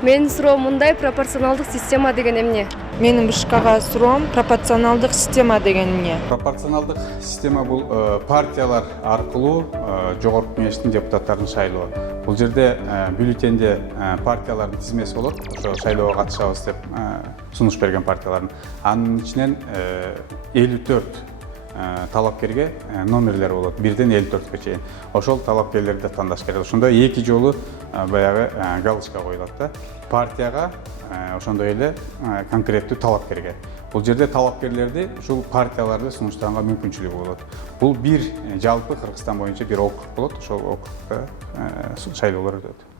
Менин суроом мындай: пропорционалдык система деген эмне? Менің бышкага суроом пропорционалдык система деген эмне? Пропорционалдык система бул партиялар аркылуу жогорку кеңештин депутаттарын шайлоо. Бул жерде бюллетенде партиялардын тизмеси болот. Ошо шайлоого катышабыз деп сунуш берген партиялардын. Анын ичинен 54 талапкерге номерлер болот. 1-ден 54-кө чейин. Ошол талапкерлерди тандаш керек. Ошондо эки жолу баягы галочка коюлат да. Партияга ошондой эле конкреттүү талапкерге. Бул жерде талапкерлерди ушул партияларды сунуштаганга мүмкүнчүлүгү болот. Бул бир жалпы Кыргызстан боюнча бир округ болот. Ошол округда шайлоолор өтөт.